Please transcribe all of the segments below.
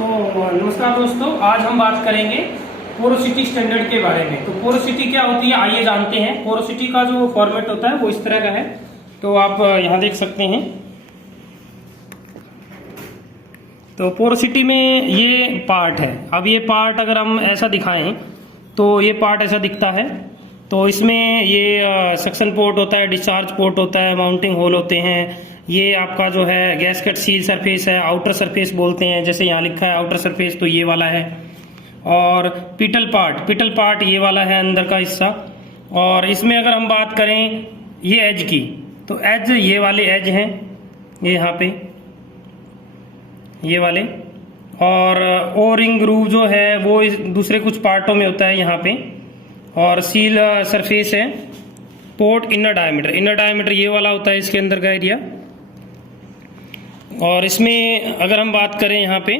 तो नमस्कार दोस्तों, आज हम बात करेंगे पोरोसिटी स्टैंडर्ड के बारे में। तो पोरोसिटी क्या होती है आइए जानते हैं। पोरोसिटी का जो फॉर्मेट होता है वो इस तरह का है, तो आप यहाँ देख सकते हैं। तो पोरोसिटी में ये पार्ट है। अब ये पार्ट अगर हम ऐसा दिखाएं तो ये पार्ट ऐसा दिखता है। तो इसमें ये सक्शन पोर्ट होता है, डिस्चार्ज पोर्ट होता है, माउंटिंग होल होते हैं। ये आपका जो है गैसकेट सील सरफेस है, आउटर सरफेस बोलते हैं, जैसे यहाँ लिखा है आउटर सरफेस, तो ये वाला है। और पिटल पार्ट ये वाला है, अंदर का हिस्सा। और इसमें अगर हम बात करें ये एज की, तो एज ये वाले एज हैं, ये यहाँ पे ये वाले। और ओ रिंग ग्रूव जो है वो दूसरे कुछ पार्टों में होता है यहाँ पे। और सील सरफेस है। पोर्ट इनर डायमीटर ये वाला होता है, इसके अंदर का एरिया। और इसमें अगर हम बात करें यहाँ पे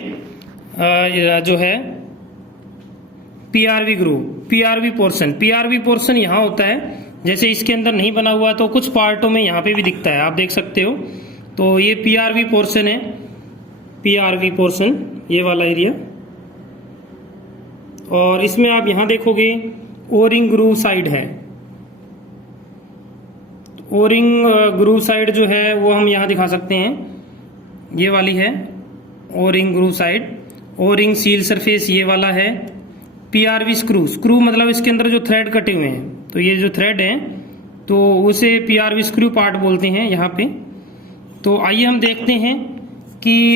जो है पीआरवी ग्रूव, पीआरवी पोर्शन यहाँ होता है। जैसे इसके अंदर नहीं बना हुआ तो कुछ पार्टों में यहाँ पे भी दिखता है, आप देख सकते हो। तो ये पीआरवी पोर्शन है, पीआरवी पोर्शन ये वाला एरिया। और इसमें आप यहाँ देखोगे ओरिंग ग्रूव साइड है। ओरिंग ग्रूव साइड जो है वो हम यहाँ दिखा सकते हैं, ये वाली है O-ring groove side. O-ring seal surface ये वाला है। पीआरवी स्क्रू मतलब इसके अंदर जो थ्रेड कटे हुए हैं, तो ये जो थ्रेड है तो उसे पीआरवी स्क्रू पार्ट बोलते हैं यहाँ पे। तो आइए हम देखते हैं कि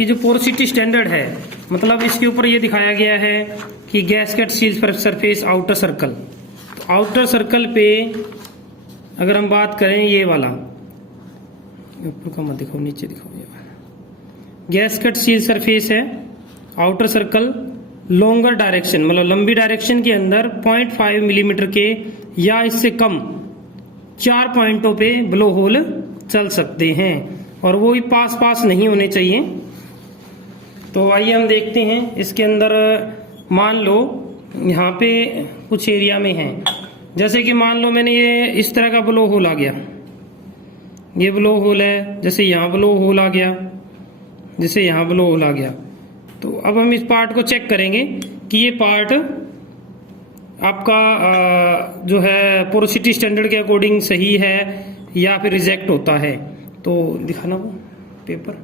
जो पोरोसिटी स्टैंडर्ड है, मतलब इसके ऊपर ये दिखाया गया है कि gasket seal surface outer circle. तो आउटर सर्कल पे अगर हम बात करें ये वाला, ऊपर का मत दिखाओ, नीचे दिखाओ, ये वाला गैसकेट सील सरफेस है, आउटर सर्कल। लॉन्गर डायरेक्शन मतलब लंबी डायरेक्शन के अंदर 0.5 मिलीमीटर के या इससे कम 4 पॉइंटों पे ब्लो होल चल सकते हैं, और वो ही पास नहीं होने चाहिए। तो आइए हम देखते हैं इसके अंदर। मान लो यहाँ पे कुछ एरिया में है, जैसे कि मान लो मैंने ये इस तरह का ब्लो होल आ गया, ये ब्लो होल है, जैसे यहाँ ब्लो होल आ गया, जैसे यहाँ ब्लो होल आ गया। तो अब हम इस पार्ट को चेक करेंगे कि ये पार्ट आपका जो है पोरोसिटी स्टैंडर्ड के अकॉर्डिंग सही है या फिर रिजेक्ट होता है। तो दिखाना वो पेपर।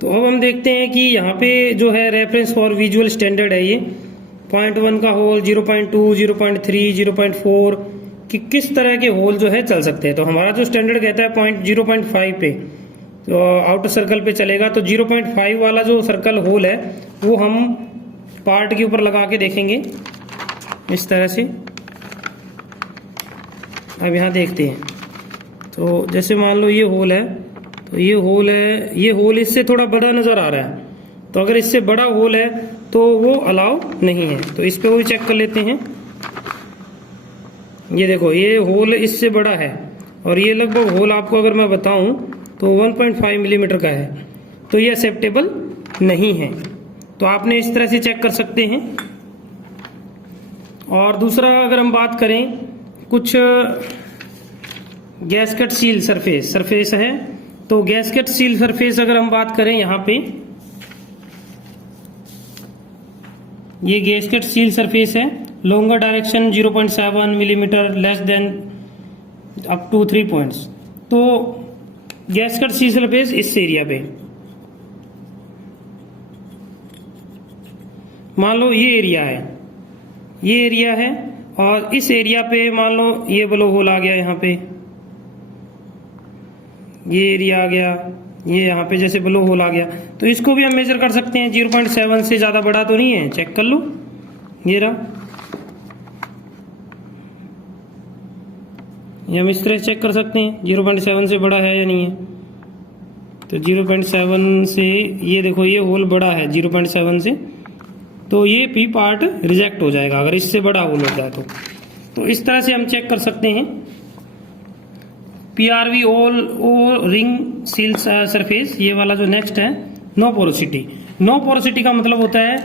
तो अब हम देखते हैं कि यहाँ पे जो है रेफरेंस फॉर विजुअल स्टैंडर्ड है, ये 0.1 का होल, 0.2, 0.3, 0.4 कि किस तरह के होल जो है चल सकते हैं। तो हमारा जो स्टैंडर्ड कहता है 0.5 पे, तो आउटर सर्कल पे चलेगा। तो 0.5 वाला जो सर्कल होल है वो हम पार्ट के ऊपर लगा के देखेंगे इस तरह से। अब यहाँ देखते हैं, तो जैसे मान लो ये होल है, तो ये होल है, ये होल इससे थोड़ा बड़ा नजर आ रहा है। तो अगर इससे बड़ा होल है तो वो अलाउ नहीं है। तो इस पे वो चेक कर लेते हैं। ये देखो, ये होल इससे बड़ा है, और ये लगभग होल आपको अगर मैं बताऊं तो 1.5 मिलीमीटर का है, तो ये एक्सेप्टेबल नहीं है। तो आपने इस तरह से चेक कर सकते हैं। और दूसरा अगर हम बात करें, कुछ गैसकेट सील सरफेस है। तो गैसकेट सील सरफेस अगर हम बात करें, यहाँ पे ये गैसकेट सील सरफेस है। Longer direction 0.7 millimetre, less than up to 3 points. तो गैसकेट सील सरफेस इस एरिया पे, मान लो ये एरिया है, और इस एरिया पे मान लो ये ब्लो होल आ गया, यहाँ पे ये एरिया आ गया, ये यहाँ पे जैसे ब्लो होल आ गया। तो इसको भी हम मेजर कर सकते हैं। 0.7 से ज्यादा बड़ा तो नहीं है, चेक कर लो, ये रहा। ये हम इस तरह चेक कर सकते हैं 0.7 से बड़ा है या नहीं है। तो 0.7 से, ये देखो ये होल बड़ा है 0.7 से, तो ये पी पार्ट रिजेक्ट हो जाएगा अगर इससे बड़ा होल होता है। तो इस तरह से हम चेक कर सकते हैं। पीआरवी ओ रिंग सील सरफेस, ये वाला जो नेक्स्ट है, नो पोरोसिटी का मतलब होता है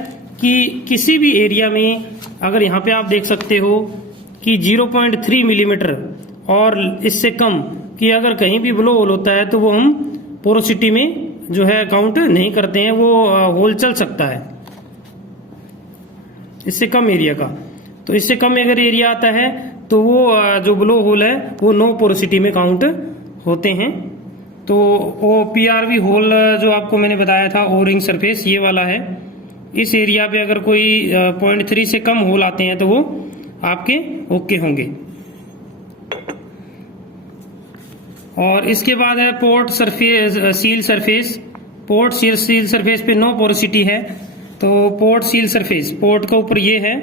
कि किसी भी एरिया में अगर यहाँ पे आप देख सकते हो कि 0.3 मिलीमीटर और इससे कम कि अगर कहीं भी ब्लो होल होता है तो वो हम पोरोसिटी में जो है काउंट नहीं करते हैं, वो होल चल सकता है इससे कम एरिया का। तो इससे कम अगर एरिया आता है तो वो जो ब्लो होल है वो नो पोरोसिटी में काउंट होते हैं। तो वो पीआरवी होल जो आपको मैंने बताया था ओ रिंग सरफेस ये वाला है, इस एरिया पे अगर कोई 0.3 से कम होल आते हैं तो वो आपके ओके होंगे। और इसके बाद है port surface seal surface. Port seal surface पे नो पोरोसिटी है, तो पोर्ट सील सरफेस, पोर्ट के ऊपर ये है,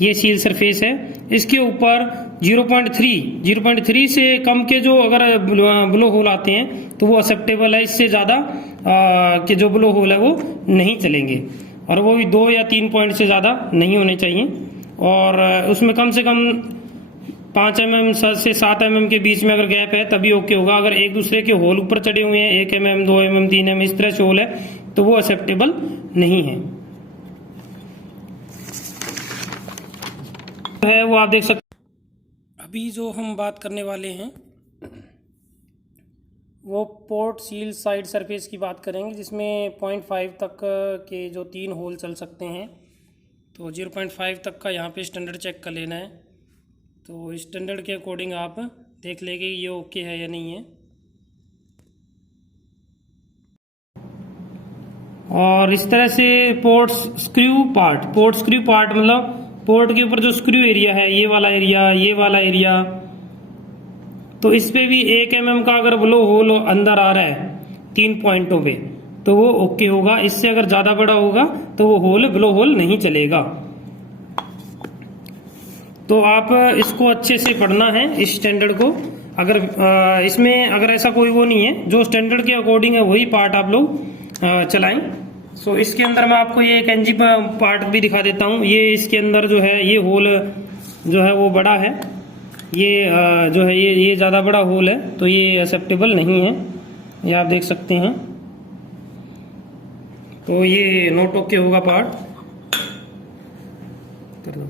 ये सील सरफेस है, इसके ऊपर 0.3 से कम के जो अगर ब्लो होल आते हैं तो वो एक्सेप्टेबल है। इससे ज़्यादा के जो ब्लो होल है वो नहीं चलेंगे, और वो भी 2 या 3 पॉइंट से ज़्यादा नहीं होने चाहिए। और उसमें कम से कम 5 mm से 7 mm के बीच में अगर गैप है तभी ओके होगा। अगर एक दूसरे के होल ऊपर चढ़े हुए हैं 1 mm 2 mm 3 mm इस तरह से होल है तो वो एक्सेप्टेबल नहीं है। वो आप देख सकते। अभी जो हम बात करने वाले हैं वो पोर्ट सील साइड सरफेस की बात करेंगे, जिसमें 0.5 तक के जो 3 होल चल सकते हैं। तो 0.5 तक का यहाँ पे स्टैंडर्ड चेक कर लेना है। तो स्टैंडर्ड के अकॉर्डिंग आप देख लेंगे ये ओके है या नहीं है। और इस तरह से पोर्ट स्क्रू पार्ट मतलब पोर्ट के ऊपर जो स्क्रू एरिया है, ये वाला एरिया, तो इस पे भी 1 mm का अगर ब्लो होल अंदर आ रहा है 3 पॉइंटों पे तो वो ओके होगा। इससे अगर ज़्यादा बड़ा होगा तो वो ब्लो होल नहीं चलेगा। तो आप इसको अच्छे से पढ़ना है इस स्टैंडर्ड को। अगर इसमें अगर ऐसा कोई वो नहीं है, जो स्टैंडर्ड के अकॉर्डिंग है वही पार्ट आप लोग चलाएं। सो इसके अंदर मैं आपको ये एक एनजी पार्ट भी दिखा देता हूँ। ये इसके अंदर जो है ये होल जो है वो बड़ा है, ये जो है ये ज़्यादा बड़ा होल है, तो ये एक्सेप्टेबल नहीं है, ये आप देख सकते हैं। तो ये नोट ओके होगा पार्ट कर दो।